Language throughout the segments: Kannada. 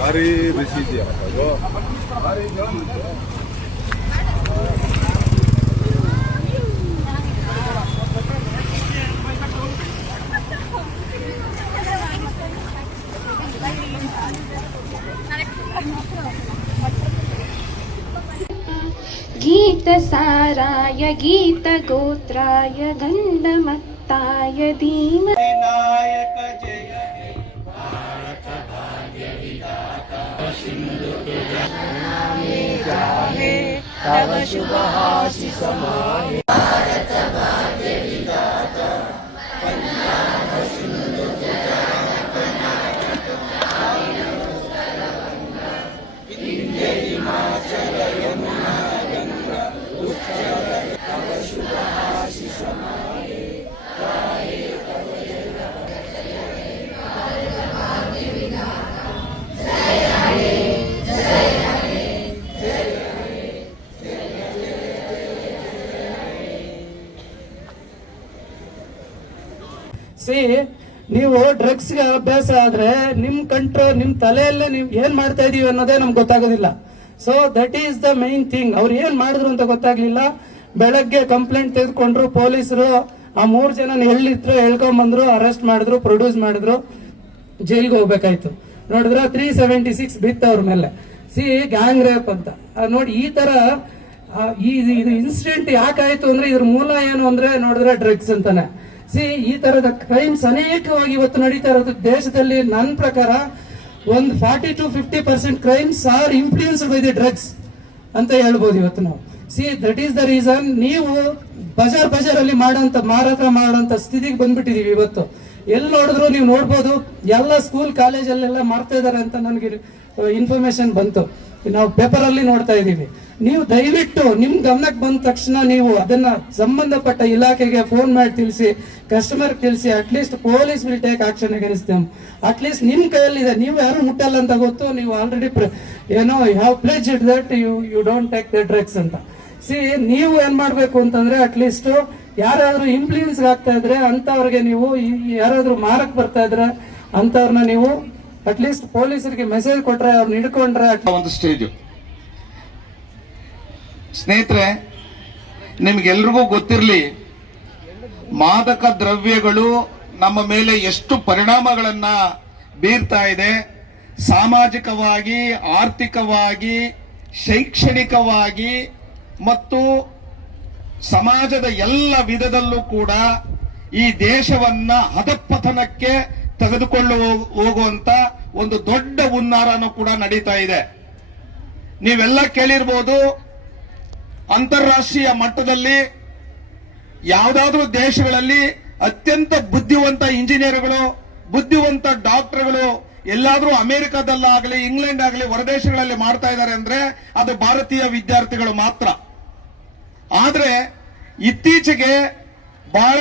ಭಾರಿ ಬಿಸಿ ಇದೆಯಾ ಭಾರಿ गीतसाराय गीतगोत्राय गन्धमत्ताय नायक जय हे भारत भाग्य विधाता सिंधु जाहे तव शुभ आशीष समाये भारत भाग्य विधाता पंजाब सिंधु विंध्य हिमाचल यमुना गंगा उत्कल तव शुभ आशीष समाये गाये तव जय ನೀವು ಡ್ರಗ್ಸ್ಗೆ ಅಭ್ಯಾಸ ಆದ್ರೆ ನಿಮ್ ಕಂಟ್ರೋಲ್ ನಿಮ್ ತಲೆಯಲ್ಲೇ ನೀವು ಏನ್ ಮಾಡ್ತಾ ಇದೀವಿ ಅನ್ನೋದೇ ನಮ್ಗೆ ಗೊತ್ತಾಗೋದಿಲ್ಲ. So that is the main thing. ಅವ್ರು ಏನ್ ಮಾಡಿದ್ರು ಅಂತ ಗೊತ್ತಾಗ್ಲಿಲ್ಲ. ಬೆಳಗ್ಗೆ ಕಂಪ್ಲೇಂಟ್ ತೆಗೆದುಕೊಂಡ್ರು ಪೊಲೀಸರು. ಆ 3 ಜನ ಎಲ್ಲಿದ್ರು ಹೇಳ್ಕೊಂಡ್ಬಂದ್ರು, ಅರೆಸ್ಟ್ ಮಾಡಿದ್ರು, ಪ್ರೊಡ್ಯೂಸ್ ಮಾಡಿದ್ರು, ಜೈಲ್ಗೆ ಹೋಗ್ಬೇಕಾಯ್ತು. ನೋಡಿದ್ರ 376 ಬಿತ್ತು ಅವ್ರ ಮೇಲೆ. ಗ್ಯಾಂಗ್ ರೇಪ್ ಅಂತ ನೋಡಿ. ಈ ತರ ಇದು ಇನ್ಸಿಡೆಂಟ್ ಯಾಕಾಯ್ತು ಅಂದ್ರೆ ಇದ್ರ ಮೂಲ ಏನು ಅಂದ್ರೆ ನೋಡಿದ್ರೆ ಡ್ರಗ್ಸ್ ಅಂತಾನೆ. ಈ ತರದ ಕ್ರೈಮ್ಸ್ ಅನೇಕವಾಗಿ ಇವತ್ತು ನಡೀತಾ ಇರೋದು ದೇಶದಲ್ಲಿ. ನನ್ನ ಪ್ರಕಾರ ಒಂದು 40 to 50% crimes are influenced by the drugs ಅಂತ ಹೇಳ್ಬೋದು ಇವತ್ತು ನಾವು. That is the reason. ನೀವು ಬಜಾರಲ್ಲಿ ಮಾರಾಟ ಮಾಡೋಂಥ ಸ್ಥಿತಿಗೆ ಬಂದ್ಬಿಟ್ಟಿದೀವಿ ಇವತ್ತು. ಎಲ್ಲಿ ನೋಡಿದ್ರು ನೀವು ನೋಡ್ಬೋದು, ಎಲ್ಲ ಸ್ಕೂಲ್ ಕಾಲೇಜಲ್ಲೆಲ್ಲ ಮಾಡ್ತಾ ಇದಾರೆ ಅಂತ ನನಗೆ ಇನ್ಫಾರ್ಮೇಶನ್ ಬಂತು. ನಾವು ಪೇಪರ್ ಅಲ್ಲಿ ನೋಡ್ತಾ ಇದೀವಿ. ನೀವು ದಯವಿಟ್ಟು ನಿಮ್ ಗಮನಕ್ಕೆ ಬಂದ ತಕ್ಷಣ ನೀವು ಅದನ್ನ ಸಂಬಂಧಪಟ್ಟ ಇಲಾಖೆಗೆ ಫೋನ್ ಮಾಡಿ ತಿಳಿಸಿ, ಕಸ್ಟಮರ್ ತಿಳಿಸಿ. At least police will take action against them. At least ನಿಮ್ ಕೈಯಲ್ಲಿದೆ, ನೀವು ಯಾರು ಮುಟ್ಟಲ್ಲ ಅಂತ ಗೊತ್ತು. ನೀವು ಆಲ್ರೆಡಿ ಏನೋ you have pledged that you don't take the drugs ಅಂತ. ನೀವು ಏನ್ ಮಾಡ್ಬೇಕು ಅಂತಂದ್ರೆ ಅಟ್ಲೀಸ್ಟ್ ಯಾರಾದ್ರೂ ಇನ್ಫ್ಲೂಯೆನ್ಸ್ ಆಗ್ತಾ ಇದ್ರೆ ಅಂತವ್ರಿಗೆ ನೀವು, ಯಾರಾದ್ರೂ ಮಾರಕ್ ಬರ್ತಾ ಇದ್ರೆ ಅಂತವ್ರನ್ನ ನೀವು ಅಟ್ಲೀಸ್ಟ್ ಪೊಲೀಸರಿಗೆ ಮೆಸೇಜ್ ಕೊಟ್ರೆ, ಅವ್ರನ್ನ ಹಿಡ್ಕೊಂಡ್ರೆ ಒಂದು ಸ್ಟೇಜ್. ಸ್ನೇಹಿತರೆ, ನಿಮ್ಗೆಲ್ರಿಗೂ ಗೊತ್ತಿರಲಿ, ಮಾದಕ ದ್ರವ್ಯಗಳು ನಮ್ಮ ಮೇಲೆ ಎಷ್ಟು ಪರಿಣಾಮಗಳನ್ನ ಬೀರ್ತಾ ಇದೆ. ಸಾಮಾಜಿಕವಾಗಿ, ಆರ್ಥಿಕವಾಗಿ, ಶೈಕ್ಷಣಿಕವಾಗಿ ಮತ್ತು ಸಮಾಜದ ಎಲ್ಲ ವಿಧದಲ್ಲೂ ಕೂಡ ಈ ದೇಶವನ್ನ ಹದಪತನಕ್ಕೆ ತೆಗೆದುಕೊಂಡು ಹೋಗುವಂತ ಒಂದು ದೊಡ್ಡ ಹುನ್ನಾರನೂ ಕೂಡ ನಡೀತಾ ಇದೆ. ನೀವೆಲ್ಲ ಕೇಳಿರ್ಬೋದು, ಅಂತಾರಾಷ್ಟ್ರೀಯ ಮಟ್ಟದಲ್ಲಿ ಯಾವುದಾದ್ರೂ ದೇಶಗಳಲ್ಲಿ ಅತ್ಯಂತ ಬುದ್ಧಿವಂತ ಇಂಜಿನಿಯರ್ಗಳು, ಬುದ್ಧಿವಂತ ಡಾಕ್ಟರ್ಗಳು ಎಲ್ಲಾದ್ರೂ ಅಮೆರಿಕದಲ್ಲಾಗಲಿ, ಇಂಗ್ಲೆಂಡ್ ಆಗಲಿ, ಹೊರದೇಶಗಳಲ್ಲಿ ಮಾಡ್ತಾ ಇದ್ದಾರೆ ಅಂದ್ರೆ ಅದು ಭಾರತೀಯ ವಿದ್ಯಾರ್ಥಿಗಳು ಮಾತ್ರ. ಆದ್ರೆ ಇತ್ತೀಚೆಗೆ ಬಹಳ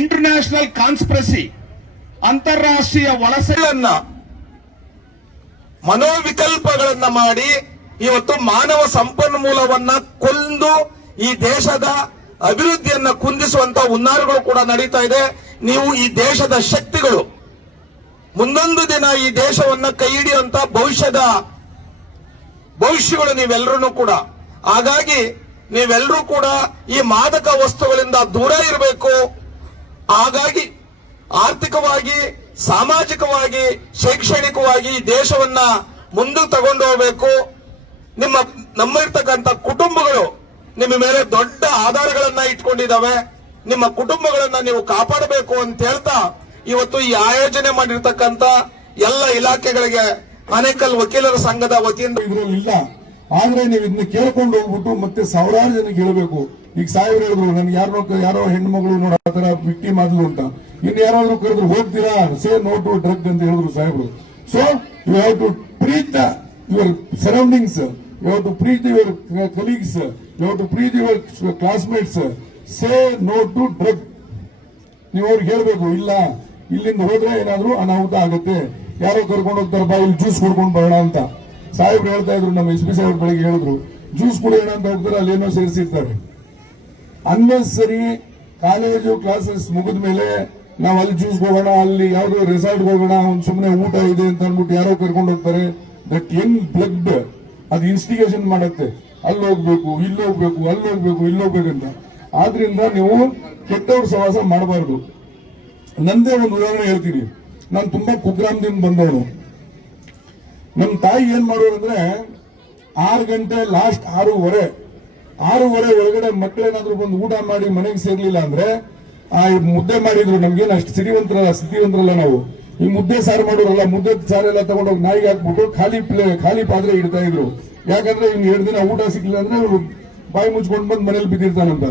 ಇಂಟರ್ನ್ಯಾಷನಲ್ ಕಾನ್ಸ್ಪಿರಸಿ, ಅಂತಾರಾಷ್ಟ್ರೀಯ ವಲಸೆಗಳನ್ನ, ಮನೋವಿಕಲ್ಪಗಳನ್ನ ಮಾಡಿ ಇವತ್ತು ಮಾನವ ಸಂಪನ್ಮೂಲವನ್ನ ಕೊಂದು ಈ ದೇಶದ ಅಭಿವೃದ್ಧಿಯನ್ನ ಕುಂದಿಸುವಂತ ಹುನ್ನಾರಗಳು ಕೂಡ ನಡೀತಾ ಇದೆ. ನೀವು ಈ ದೇಶದ ಶಕ್ತಿಗಳು ಮುಂದೊಂದು ದಿನ ಈ ದೇಶವನ್ನ ಕೈ ಹಿಡಿಯುವಂತ ಭವಿಷ್ಯಗಳು ನೀವೆಲ್ಲರೂ ಕೂಡ. ಹಾಗಾಗಿ ನೀವೆಲ್ಲರೂ ಕೂಡ ಈ ಮಾದಕ ವಸ್ತುಗಳಿಂದ ದೂರ ಇರಬೇಕು. ಹಾಗಾಗಿ ಆರ್ಥಿಕವಾಗಿ, ಸಾಮಾಜಿಕವಾಗಿ, ಶೈಕ್ಷಣಿಕವಾಗಿ ಈ ದೇಶವನ್ನ ಮುಂದಕ್ಕೆ ತಗೊಂಡು ಹೋಗಬೇಕು. ನಮ್ಮಿರ್ತಕ್ಕಂಥ ಕುಟುಂಬಗಳು ನಿಮ್ಮ ಮೇಲೆ ದೊಡ್ಡ ಆಧಾರಗಳನ್ನ ಇಟ್ಕೊಂಡಿದ್ದಾವೆ. ನಿಮ್ಮ ಕುಟುಂಬಗಳನ್ನ ನೀವು ಕಾಪಾಡಬೇಕು ಅಂತ ಹೇಳ್ತಾ ಇವತ್ತು ಈ ಆಯೋಜನೆ ಮಾಡಿರ್ತಕ್ಕಂಥ ಎಲ್ಲ ಇಲಾಖೆಗಳಿಗೆ ಆನೇಕಲ್ ವಕೀಲರ ಸಂಘದ ವತಿಯಿಂದ ಇದ್ರಲ್ಲಿಲ್ಲ. ಆದ್ರೆ ನೀವು ಇದನ್ನ ಕೇಳ್ಕೊಂಡು ಹೋಗ್ಬಿಟ್ಟು ಮತ್ತೆ ಸಾವಿರಾರು ಜನಕ್ಕೆ ಹೇಳಬೇಕು. ಈಗ ಸಾಹೇಬ್ರು ಹೇಳಿದ್ರು, ನನ್ಗೆ ಯಾರೋ ಹೆಣ್ಣು ಮಗಳು ನೋಡೋತರ ವಿಕ್ಟಿಮ್ ಆದ್ಲು ಅಂತ. ಇನ್ನು ಯಾರಾದ್ರೂ ಕರೆದ್ರು ಹೋಗ್ತೀರಾ, ಸೇ ನೋ ಟು ಡ್ರಗ್ ಅಂತ ಹೇಳಿದ್ರು ಸಾಹೇಬ್ರು. So you have to preach your surroundings, you have to preach your colleagues, you have to preach your classmates. Say no to drug. ನೀವು ಅವ್ರಿಗೆ ಹೇಳ್ಬೇಕು, ಇಲ್ಲ ಇಲ್ಲಿಂದ ಹೋದ್ರೆ ಏನಾದ್ರೂ ಅನಾಹುತ ಆಗುತ್ತೆ, ಯಾರೋ ಕರ್ಕೊಂಡು ಹೋಗ್ತಾರೆ, ಬಾ ಇಲ್ಲಿ ಜ್ಯೂಸ್ ಕೊಡ್ಕೊಂಡು ಬರೋಣ ಅಂತ ಸಾಹೇಬ್ರು ಹೇಳ್ತಾ ಇದ್ರು. ನಮ್ಮ ಎಸ್ ಪಿ ಸಾಹೇಬ್ರು ಬೆಳಿಗ್ಗೆ ಹೇಳಿದ್ರು, ಜ್ಯೂಸ್ ಕುಡಿಯೋಣ ಅಂತ ಹೋಗ್ತಾರೆ, ಅಲ್ಲೇನೋ ಸೇರಿಸಿರ್ತಾರೆ. ಅನ್ನೆಸರಿ ಕಾಲೇಜು ಕ್ಲಾಸಸ್ ಮುಗಿದ ಮೇಲೆ ನಾವು ಅಲ್ಲಿ ಜ್ಯೂಸ್ ಹೋಗೋಣ, ಅಲ್ಲಿ ಯಾವ್ದೋ ರೆಸಾರ್ಟ್ ಹೋಗೋಣ, ಒಂದು ಸುಮ್ಮನೆ ಊಟ ಇದೆ ಅಂತ ಅಂದ್ಬಿಟ್ಟು ಯಾರೋ ಕರ್ಕೊಂಡು ಹೋಗ್ತಾರೆ. ದಟ್ ಯಂಗ್ ಬ್ಲಡ್ ಅದು ಇನ್ಸ್ಟಿಗೇಷನ್ ಮಾಡುತ್ತೆ, ಅಲ್ಲಿ ಹೋಗ್ಬೇಕು, ಇಲ್ಲಿ ಹೋಗ್ಬೇಕು, ಅಲ್ಲಿ ಹೋಗ್ಬೇಕು, ಇಲ್ಲಿ ಹೋಗ್ಬೇಕಂತ. ಆದ್ರಿಂದ ನೀವು ಕೆಟ್ಟವ್ರ ಸಹವಾಸ ಮಾಡಬಾರ್ದು. ನಂದೇ ಒಂದು ಉದಾಹರಣೆ ಹೇಳ್ತೀನಿ. ನಾನು ತುಂಬಾ ಕುಗ್ರಾಮದಿಂದ ಬಂದವನು. ನಮ್ಮ ತಾಯಿ ಏನ್ ಮಾಡೋರು ಅಂದ್ರೆ 6 ಗಂಟೆ ಲಾಸ್ಟ್ 6:30 ಒಳಗಡೆ ಮಕ್ಕಳೇನಾದ್ರೂ ಬಂದು ಊಟ ಮಾಡಿ ಮನೆಗೆ ಸೇರ್ಲಿಲ್ಲ ಅಂದ್ರೆ ಆ ಮುದ್ದೆ ಮಾಡಿದ್ರು. ನಮ್ಗೇನು ಅಷ್ಟು ಸ್ಥಿತಿವಂತರಲ್ಲ ನಾವು. ಈ ಮುದ್ದೆ ಸಾರು ಮಾಡೋರಲ್ಲ, ಮುದ್ದೆ ಸಾರೆಲ್ಲ ತಗೊಂಡೋಗಿ ನಾಯಿಗೆ ಹಾಕ್ಬಿಟ್ಟು ಖಾಲಿ ಪಾತ್ರೆ ಇಡ್ತಾ ಇದ್ರು. ಯಾಕಂದ್ರೆ ಇನ್ನು 2 ದಿನ ಊಟ ಸಿಕ್ಕಿಲ್ಲ ಅಂದ್ರೆ ಬಾಯಿ ಮುಚ್ಕೊಂಡು ಬಂದು ಮನೇಲಿ ಬಿದ್ದಿರ್ತಾನಂತ.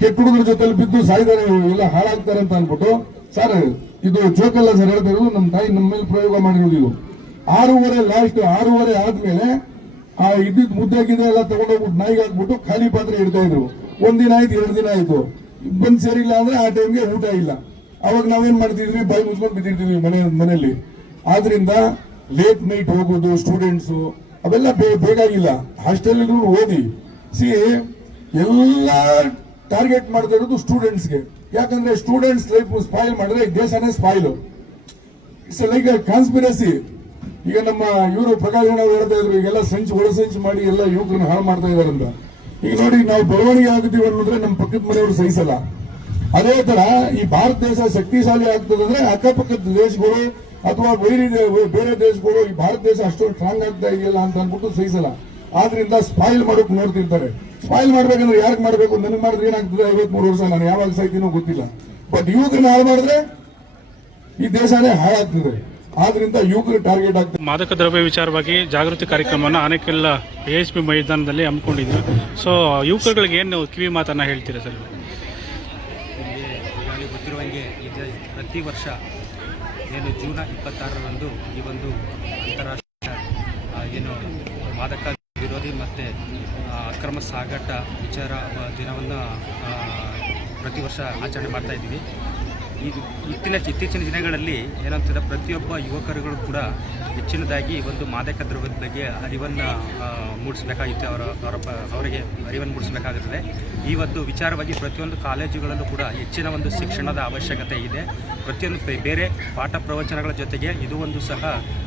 ಕೆಟ್ಟ ಹುಡುಗರ ಜೊತೆಲಿ ಬಿದ್ದು ಸಾಯ್ತಾರೆ, ಎಲ್ಲ ಹಾಳಾಗ್ತಾರೆ ಅಂತ ಅನ್ಬಿಟ್ಟು. ಸರ್ ಇದು ಜೋಕಲ್ಲ ಸರ್ ಹೇಳ್ತಾ ಇರೋದು, ನಮ್ಮ ತಾಯಿ ನಮ್ಮ ಮೇಲೆ ಪ್ರಯೋಗ ಮಾಡಿರೋದು. ಇದು 6:30 ಲಾಸ್ಟ್ 6:30 ಆದ್ಮೇಲೆ ಆ ಇದ್ದಿದ್ ಮುದ್ದೆ ಗಿದ್ದೆ ಎಲ್ಲ ತಗೊಂಡೋಗ್ಬಿಟ್ಟು ನಾಯಿಗೆ ಹಾಕ್ಬಿಟ್ಟು ಖಾಲಿ ಪಾತ್ರೆ ಇಡ್ತಾ ಇದ್ರು. 1 ದಿನ ಆಯ್ತು, 2 ದಿನ ಆಯ್ತು, ಬಂದ್ ಸೇರಿಲ್ಲ ಅಂದ್ರೆ ಆ ಟೈಮ್ಗೆ ಊಟ ಇಲ್ಲ. ಅವಾಗ ನಾವೇನ್ ಮಾಡ್ತಿದ್ವಿ, ಬಾಯಿ ಮುಚ್ಕೊಂಡು ಬಿದ್ದಿರ್ತೀವಿ ಮನೆಯಲ್ಲಿ. ಆದ್ರಿಂದ ಲೇಟ್ ನೈಟ್ ಹೋಗೋದು ಸ್ಟೂಡೆಂಟ್ಸ್ ಅವೆಲ್ಲ ಬೇಕಾಗಿಲ್ಲ. ಹಾಸ್ಟೆಲ್ ಓದಿ ಎಲ್ಲ ಟಾರ್ಗೆಟ್ ಮಾಡ್ತಾ ಇರೋದು ಸ್ಟೂಡೆಂಟ್ಸ್ಗೆ. ಯಾಕಂದ್ರೆ ಸ್ಟೂಡೆಂಟ್ಸ್ ಲೈಫ್ ಸ್ಪಾಯಿಲ್ ಮಾಡಿದ್ರೆ ದೇಶನೇ spoil. It's like a conspiracy. ಈಗ ನಮ್ಮ ಇವರು ಪ್ರಕಾಶ್ ಅವರು ಹೇಳ್ತಾ ಇದ್ರು, ಈಗೆಲ್ಲ ಒಳಸಂಚು ಮಾಡಿ ಎಲ್ಲ ಯುವಕರನ್ನ ಹಾಳು ಮಾಡ್ತಾ ಇದಾರಂತ. ಈಗ ನೋಡಿ, ನಾವು ಬೆಳವಣಿಗೆ ಆಗುತ್ತೀವಿ ಅನ್ನೋದ್ರೆ ನಮ್ಮ ಪಕ್ಕದ ಮನೆಯವರು ಸಹಿಸಲ್ಲ. ಅದೇ ತರ ಈ ಭಾರತ ದೇಶ ಶಕ್ತಿಶಾಲಿ ಆಗ್ತದಂದ್ರೆ ಅಕ್ಕಪಕ್ಕದ ದೇಶಗಳು ಅಥವಾ ಬೇರೆ ದೇಶಗಳು ಈ ಭಾರತ ದೇಶ ಅಷ್ಟೊಂದು ಸ್ಟ್ರಾಂಗ್ ಆಗ್ತಾ ಇದೆಯಲ್ಲ ಅಂತ ಅನ್ಬಿಟ್ಟು ಸಹಿಸಲ್ಲ. ಆದ್ರಿಂದ ಸ್ಪಾಯಿಲ್ ಮಾಡೋಕೆ ನೋಡ್ತಿರ್ತಾರೆ. ಸ್ಪಾಯಿಲ್ ಮಾಡ್ಬೇಕಂದ್ರೆ ಯಾರಿಗೆ ಮಾಡ್ಬೇಕು, ನನಗೆ ಮಾಡಿದ್ರೆ ಏನಾಗ್ತದೆ 53 ವರ್ಷ, ನಾನು ಯಾವಾಗ ಸಾಯ್ತೀನೋ ಗೊತ್ತಿಲ್ಲ. ಬಟ್ ಯುವಕರನ್ನ ಹಾಳು ಮಾಡಿದ್ರೆ ಈ ದೇಶನೇ ಹಾಳಾಗ್ತದೆ. ಆದ್ರಿಂದ ಯುವಕರು ಟಾರ್ಗೆಟ್ ಆಗ್ತದೆ. ಮಾದಕ ದ್ರವ್ಯ ವಿಚಾರವಾಗಿ ಜಾಗೃತಿ ಕಾರ್ಯಕ್ರಮವನ್ನು ಆನೇಕಲ್ ASP ಮೈದಾನದಲ್ಲಿ ಹಮ್ಮಿಕೊಂಡಿದ್ರು. ಸೊ ಯುವಕರುಗಳಿಗೆ ಏನು ಕಿವಿ ಮಾತನ್ನ ಹೇಳ್ತೀರಾ ಸರ್? ಈಗಾಗಲೇ ಗೊತ್ತಿರುವಂಗೆ ಪ್ರತಿ ವರ್ಷ ಏನು ಜೂನ್ 26ರಂದು ಈ ಒಂದು ಅಂತಾರಾಷ್ಟ್ರೀಯ ಏನು ಮಾದಕ ವಿರೋಧಿ ಮತ್ತು ಅಕ್ರಮ ಸಾಗಾಟ ವಿಚಾರ ದಿನವನ್ನು ಪ್ರತಿ ವರ್ಷ ಆಚರಣೆ ಮಾಡ್ತಾ ಇದ್ದೀವಿ. ಇದು ಇತ್ತೀಚಿನ ದಿನಗಳಲ್ಲಿ ಏನಂತಂದರೆ ಪ್ರತಿಯೊಬ್ಬ ಯುವಕರುಗಳು ಕೂಡ ಹೆಚ್ಚಿನದಾಗಿ ಒಂದು ಮಾದಕ ದ್ರವ್ಯದ ಬಗ್ಗೆ ಅರಿವನ್ನು ಮೂಡಿಸಬೇಕಾಗಿತ್ತು. ಅವರಿಗೆ ಅರಿವನ್ನು ಮೂಡಿಸಬೇಕಾಗುತ್ತದೆ. ಈ ಒಂದು ವಿಚಾರವಾಗಿ ಪ್ರತಿಯೊಂದು ಕಾಲೇಜುಗಳಲ್ಲೂ ಕೂಡ ಹೆಚ್ಚಿನ ಒಂದು ಶಿಕ್ಷಣದ ಅವಶ್ಯಕತೆ ಇದೆ. ಪ್ರತಿಯೊಂದು ಬೇರೆ ಪಾಠ ಪ್ರವಚನಗಳ ಜೊತೆಗೆ ಇದು ಒಂದು ಸಹ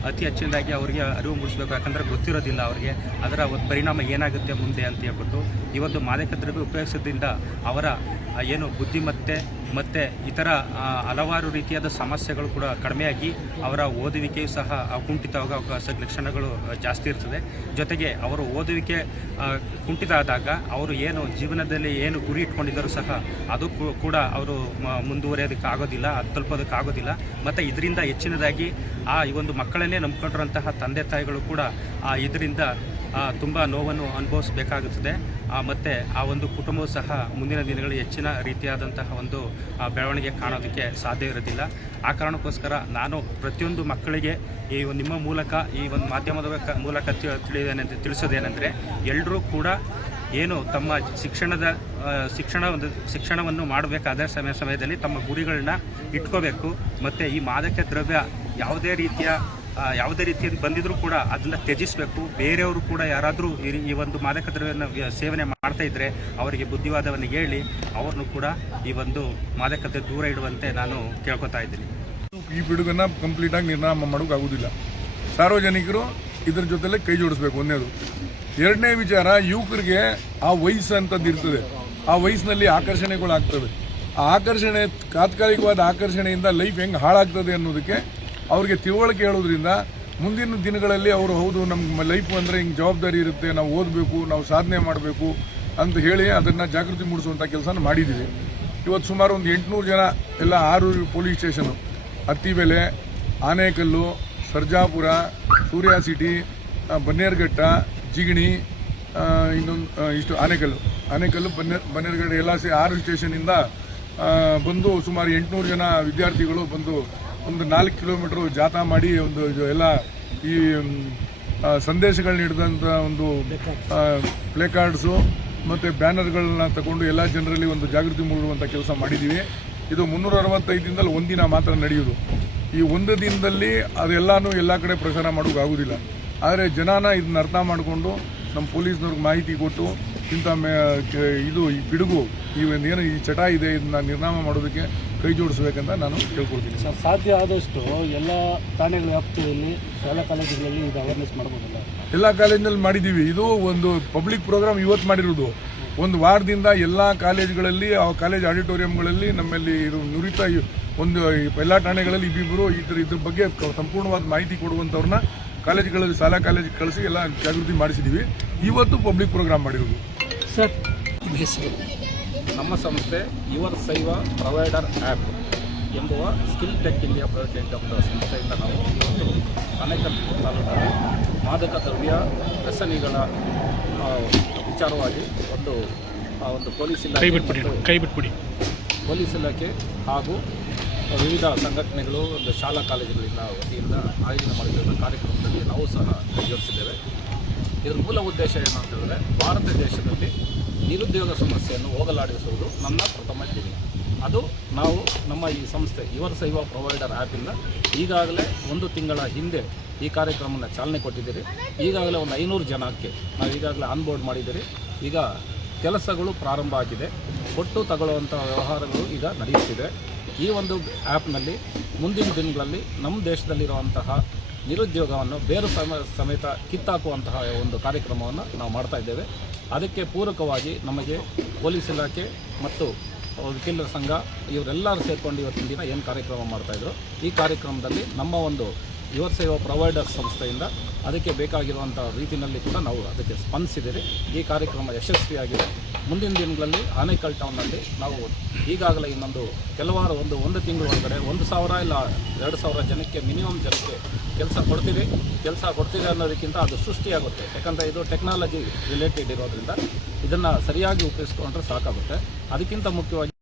ಅತಿ ಹೆಚ್ಚಿನದಾಗಿ ಅವರಿಗೆ ಅರಿವು ಮೂಡಿಸಬೇಕು. ಯಾಕಂದರೆ ಗೊತ್ತಿರೋದಿಲ್ಲ ಅವರಿಗೆ ಅದರ ಒಂದು ಪರಿಣಾಮ ಏನಾಗುತ್ತೆ ಮುಂದೆ ಅಂತ ಹೇಳ್ಬಿಟ್ಟು. ಈ ಒಂದು ಮಾದಕ ದ್ರವ್ಯ ಉಪಯೋಗಿಸೋದ್ರಿಂದ ಅವರ ಏನು ಬುದ್ಧಿಮತ್ತೆ ಮತ್ತು ಇತರ ಹಲವಾರು ರೀತಿಯಾದ ಸಮಸ್ಯೆಗಳು ಕೂಡ ಕಡಿಮೆಯಾಗಿ ಅವರ ಓದುವಿಕೆಯು ಸಹ ಕುಂಠಿತವಾಗ ಲಕ್ಷಣಗಳು ಜಾಸ್ತಿ ಇರ್ತದೆ. ಜೊತೆಗೆ ಅವರು ಓದುವಿಕೆ ಕುಂಠಿತ ಆದಾಗ ಅವರು ಏನು ಜೀವನದಲ್ಲಿ ಏನು ಗುರಿ ಇಟ್ಕೊಂಡಿದ್ದರೂ ಸಹ ಅದು ಕೂಡ ಅವರು ಮುಂದುವರಿಯೋದಕ್ಕೆ ಆಗೋದಿಲ್ಲ, ಅದು ತಲುಪೋದಕ್ಕೆ ಆಗೋದಿಲ್ಲ. ಮತ್ತು ಇದರಿಂದ ಹೆಚ್ಚಿನದಾಗಿ ಈ ಒಂದು ಮಕ್ಕಳನ್ನೇ ನಂಬ್ಕೊಂಡಿರುವಂತಹ ತಂದೆ ತಾಯಿಗಳು ಕೂಡ ಇದರಿಂದ ತುಂಬ ನೋವನ್ನು ಅನುಭವಿಸಬೇಕಾಗುತ್ತದೆ. ಮತ್ತು ಆ ಒಂದು ಕುಟುಂಬವು ಸಹ ಮುಂದಿನ ದಿನಗಳಲ್ಲಿ ಹೆಚ್ಚಿನ ರೀತಿಯಾದಂತಹ ಒಂದು ಬೆಳವಣಿಗೆ ಕಾಣೋದಕ್ಕೆ ಸಾಧ್ಯ ಇರೋದಿಲ್ಲ. ಆ ಕಾರಣಕ್ಕೋಸ್ಕರ ನಾನು ಪ್ರತಿಯೊಂದು ಮಕ್ಕಳಿಗೆ ಈ ನಿಮ್ಮ ಮೂಲಕ ಈ ಒಂದು ಮಾಧ್ಯಮದ ಮೂಲಕ ತಿಳಿಸೋದೇನೆಂದರೆ ಎಲ್ಲರೂ ಕೂಡ ಏನು ತಮ್ಮ ಶಿಕ್ಷಣವನ್ನು ಮಾಡಬೇಕಾದ ಸಮಯದಲ್ಲಿ ತಮ್ಮ ಗುರಿಗಳನ್ನ ಇಟ್ಕೋಬೇಕು. ಮತ್ತು ಈ ಮಾದಕ ದ್ರವ್ಯ ಯಾವುದೇ ರೀತಿಯಲ್ಲಿ ಬಂದಿದ್ರೂ ಕೂಡ ಅದನ್ನು ತ್ಯಜಿಸಬೇಕು. ಬೇರೆಯವರು ಕೂಡ ಯಾರಾದರೂ ಈ ಒಂದು ಮಾದಕ ದ್ರವ್ಯವನ್ನು ಸೇವನೆ ಮಾಡ್ತಾ ಇದ್ದರೆ ಅವರಿಗೆ ಬುದ್ಧಿವಾದವನ್ನು ಹೇಳಿ ಅವ್ರನ್ನೂ ಕೂಡ ಈ ಒಂದು ಮಾದಕತೆ ದೂರ ಇಡುವಂತೆ ನಾನು ಕೇಳ್ಕೊತಾ ಇದ್ದೀನಿ. ಈ ಪಿಡುಗನ್ನ ಕಂಪ್ಲೀಟ್ ಆಗಿ ನಿರ್ನಾಮ ಮಾಡೋಕ್ಕಾಗೋದಿಲ್ಲ. ಸಾರ್ವಜನಿಕರು ಇದ್ರ ಜೊತೆಲೆ ಕೈ ಜೋಡಿಸ್ಬೇಕು. ಒಂದೇದು. ಎರಡನೇ ವಿಚಾರ, ಯುವಕರಿಗೆ ಆ ವಯಸ್ಸು ಅಂತದ್ದು ಇರ್ತದೆ. ಆ ವಯಸ್ಸಿನಲ್ಲಿ ಆಕರ್ಷಣೆಗಳಾಗ್ತವೆ. ಆ ಆಕರ್ಷಣೆ, ತಾತ್ಕಾಲಿಕವಾದ ಆಕರ್ಷಣೆಯಿಂದ ಲೈಫ್ ಹೆಂಗೆ ಹಾಳಾಗ್ತದೆ ಅನ್ನೋದಕ್ಕೆ ಅವ್ರಿಗೆ ತಿಳುವಳಿಕೆ ಹೇಳೋದ್ರಿಂದ ಮುಂದಿನ ದಿನಗಳಲ್ಲಿ ಅವರು ಹೌದು ನಮ್ಮ ಲೈಫ್ ಅಂದರೆ ಹಿಂಗೆ ಜವಾಬ್ದಾರಿ ಇರುತ್ತೆ, ನಾವು ಓದಬೇಕು, ನಾವು ಸಾಧನೆ ಮಾಡಬೇಕು ಅಂತ ಹೇಳಿ ಅದನ್ನು ಜಾಗೃತಿ ಮೂಡಿಸುವಂಥ ಕೆಲಸನ ಮಾಡಿದ್ದೀವಿ. ಇವತ್ತು ಸುಮಾರು ಒಂದು 800 ಜನ ಎಲ್ಲ 6 ಪೊಲೀಸ್ ಸ್ಟೇಷನು, ಅತ್ತಿಬೆಲೆ, ಆನೇಕಲ್ಲು, ಸರ್ಜಾಪುರ, ಸೂರ್ಯ ಸಿಟಿ, ಬನ್ನೇರುಘಟ್ಟ, ಜಿಗಣಿ, ಇನ್ನೊಂದು ಇಷ್ಟು ಆನೇಕಲ್ಲು ಬನ್ನೇರುಘಟ್ಟ ಎಲ್ಲ 6 ಸ್ಟೇಷನಿಂದ ಬಂದು ಸುಮಾರು 800 ಜನ ವಿದ್ಯಾರ್ಥಿಗಳು ಬಂದು ಒಂದು 4 ಕಿಲೋಮೀಟರ್ ಜಾಥಾ ಮಾಡಿ ಒಂದು ಎಲ್ಲ ಈ ಸಂದೇಶಗಳನ್ನ ಹಿಡಿದಂಥ ಒಂದು ಪ್ಲೇ ಕಾರ್ಡ್ಸು ಮತ್ತು ಬ್ಯಾನರ್ಗಳನ್ನ ತಗೊಂಡು ಎಲ್ಲ ಜನರಲ್ಲಿ ಒಂದು ಜಾಗೃತಿ ಮೂಡುವಂಥ ಕೆಲಸ ಮಾಡಿದ್ದೀವಿ. ಇದು 365 ದಿನದಲ್ಲಿ ಒಂದಿನ ಮಾತ್ರ ನಡೆಯೋದು. ಈ ಒಂದು ದಿನದಲ್ಲಿ ಅದೆಲ್ಲನೂ ಎಲ್ಲ ಕಡೆ ಪ್ರಚಾರ ಮಾಡೋಕ್ಕಾಗೋದಿಲ್ಲ. ಆದರೆ ಜನನ ಇದನ್ನ ಅರ್ಥ ಮಾಡಿಕೊಂಡು ನಮ್ಮ ಪೊಲೀಸ್ನವ್ರಿಗೆ ಮಾಹಿತಿ ಕೊಟ್ಟು ಇಂಥ ಇದು ಈ ಪಿಡುಗು ಈ ಏನು ಈ ಚಟ ಇದೆ ಇದನ್ನ ನಿರ್ನಾಮ ಮಾಡೋದಕ್ಕೆ ಕೈ ಜೋಡಿಸ್ಬೇಕಂತ ನಾನು ಕೇಳ್ಕೊಳ್ತೀನಿ. ಸರ್, ಸಾಧ್ಯ ಆದಷ್ಟು ಎಲ್ಲ ಠಾಣೆಗಳ ವ್ಯಾಪ್ತಿಯಲ್ಲಿ ಶಾಲಾ ಕಾಲೇಜುಗಳಲ್ಲಿ ಇದು ಅವೇರ್ನೆಸ್ ಮಾಡ್ಬೋದಲ್ಲ? ಎಲ್ಲ ಕಾಲೇಜಿನಲ್ಲಿ ಮಾಡಿದ್ದೀವಿ. ಇದು ಒಂದು ಪಬ್ಲಿಕ್ ಪ್ರೋಗ್ರಾಮ್ ಇವತ್ತು ಮಾಡಿರೋದು. ಒಂದು ವಾರದಿಂದ ಎಲ್ಲ ಕಾಲೇಜುಗಳಲ್ಲಿ ಆ ಕಾಲೇಜ್ ಆಡಿಟೋರಿಯಂಗಳಲ್ಲಿ ನಮ್ಮಲ್ಲಿ ಇದು ನುರಿತ ಒಂದು ಎಲ್ಲ ಠಾಣೆಗಳಲ್ಲಿ ಇಬ್ಬಿಬ್ಬರು ಇದ್ರ ಬಗ್ಗೆ ಸಂಪೂರ್ಣವಾದ ಮಾಹಿತಿ ಕೊಡುವಂಥವ್ರನ್ನ ಕಾಲೇಜುಗಳಲ್ಲಿ ಶಾಲಾ ಕಾಲೇಜಿಗೆ ಕಳಿಸಿ ಎಲ್ಲ ಜಾಗೃತಿ ಮಾಡಿಸಿದ್ದೀವಿ. ಇವತ್ತು ಪಬ್ಲಿಕ್ ಪ್ರೋಗ್ರಾಮ್ ಮಾಡಿರೋದು. ಸರ್, ನಮ್ಮ ಸಂಸ್ಥೆ ಯುವರ್ ಸೈವ ಪ್ರೊವೈಡರ್ ಆ್ಯಪ್ ಎಂಬುವ ಸ್ಕಿಲ್ ಟೆಕ್ ಇಂಡಿಯಾ ಪ್ರೈವೇಟ್ ಎಂಬ ಸಂಸ್ಥೆಯಿಂದ ನಾವು ಇವತ್ತು ಆನೇಕಲ್ ತಾಲೂಕಲ್ಲಿ ಮಾದಕ ದ್ರವ್ಯ ವ್ಯಸನಿಗಳ ವಿಚಾರವಾಗಿ ಒಂದು ಪೊಲೀಸ್ ಕೈ ಪೊಲೀಸ್ ಇಲಾಖೆ ಹಾಗೂ ವಿವಿಧ ಸಂಘಟನೆಗಳು ಒಂದು ಶಾಲಾ ಕಾಲೇಜುಗಳಿಂದ ವತಿಯಿಂದ ಆಯೋಜನೆ ಮಾಡಿರುವ ಕಾರ್ಯಕ್ರಮದಲ್ಲಿ ನಾವು ಸಹ ಕೈಜೋಡಿಸಿದ್ದೇವೆ. ಇದರ ಮೂಲ ಉದ್ದೇಶ ಏನು ಅಂತ ಹೇಳಿದ್ರೆ, ಭಾರತ ದೇಶದಲ್ಲಿ ನಿರುದ್ಯೋಗ ಸಮಸ್ಯೆಯನ್ನು ಹೋಗಲಾಡಿಸುವುದು ನನ್ನ ಪ್ರಥಮ ಗುರಿ. ಅದು ನಾವು ನಮ್ಮ ಈ ಸಂಸ್ಥೆ ಯುವರ್ ಸೈವ ಪ್ರೊವೈಡರ್ ಆ್ಯಪಿಂದ ಈಗಾಗಲೇ 1 ತಿಂಗಳ ಹಿಂದೆ ಈ ಕಾರ್ಯಕ್ರಮನ ಚಾಲನೆ ಕೊಟ್ಟಿದ್ದೀರಿ. ಈಗಾಗಲೇ ಒಂದು 500 ಜನಕ್ಕೆ ನಾವು ಈಗಾಗಲೇ ಆನ್ಬೋರ್ಡ್ ಮಾಡಿದ್ದೀರಿ. ಈಗ ಕೆಲಸಗಳು ಪ್ರಾರಂಭ ಆಗಿದೆ. ಕೊಟ್ಟು ತಗೊಳ್ಳುವಂಥ ವ್ಯವಹಾರಗಳು ಈಗ ನಡೆಯುತ್ತಿದೆ. ಈ ಒಂದು ಆ್ಯಪ್ನಲ್ಲಿ ಮುಂದಿನ ದಿನಗಳಲ್ಲಿ ನಮ್ಮ ದೇಶದಲ್ಲಿರುವಂತಹ ನಿರುದ್ಯೋಗವನ್ನು ಬೇರು ಸಮೇತ ಕಿತ್ತಾಕುವಂತಹ ಒಂದು ಕಾರ್ಯಕ್ರಮವನ್ನು ನಾವು ಮಾಡ್ತಾ ಇದ್ದೇವೆ. ಅದಕ್ಕೆ ಪೂರಕವಾಗಿ ನಮಗೆ ಪೊಲೀಸ್ ಇಲಾಖೆ ಮತ್ತು ವಕೀಲರ ಸಂಘ ಇವರೆಲ್ಲರೂ ಸೇರಿಕೊಂಡು ಇವತ್ತಿನ ದಿನ ಏನು ಕಾರ್ಯಕ್ರಮ ಮಾಡ್ತಾಯಿದ್ರು, ಈ ಕಾರ್ಯಕ್ರಮದಲ್ಲಿ ನಮ್ಮ ಒಂದು ಯುವರ್ ಸೇವಾ ಪ್ರೊವೈಡರ್ ಸಂಸ್ಥೆಯಿಂದ ಅದಕ್ಕೆ ಬೇಕಾಗಿರುವಂಥ ರೀತಿಯಲ್ಲಿ ಕೂಡ ನಾವು ಅದಕ್ಕೆ ಸ್ಪಂದಿಸಿದ್ದೀರಿ. ಈ ಕಾರ್ಯಕ್ರಮ ಯಶಸ್ವಿಯಾಗಿದೆ. ಮುಂದಿನ ದಿನಗಳಲ್ಲಿ ಆನೇಕಲ್ ಟೌನ್ನಲ್ಲಿ ನಾವು ಈಗಾಗಲೇ ಇನ್ನೊಂದು ಕೆಲವಾರು ಒಂದು ತಿಂಗಳ ಒಳಗಡೆ 1,000 ಇಲ್ಲ 2,000 ಜನಕ್ಕೆ ಮಿನಿಮಮ್ ಜನಕ್ಕೆ ಕೆಲಸ ಕೊಡ್ತೀವಿ ಅನ್ನೋದಕ್ಕಿಂತ ಅದು ಸೃಷ್ಟಿಯಾಗುತ್ತೆ. ಯಾಕಂದರೆ ಇದು ಟೆಕ್ನಾಲಜಿ ರಿಲೇಟೆಡ್ ಇರೋದ್ರಿಂದ ಇದನ್ನು ಸರಿಯಾಗಿ ಉಪಯೋಗಿಸ್ಕೊಂಡ್ರೆ ಸಾಕಾಗುತ್ತೆ. ಅದಕ್ಕಿಂತ ಮುಖ್ಯವಾಗಿ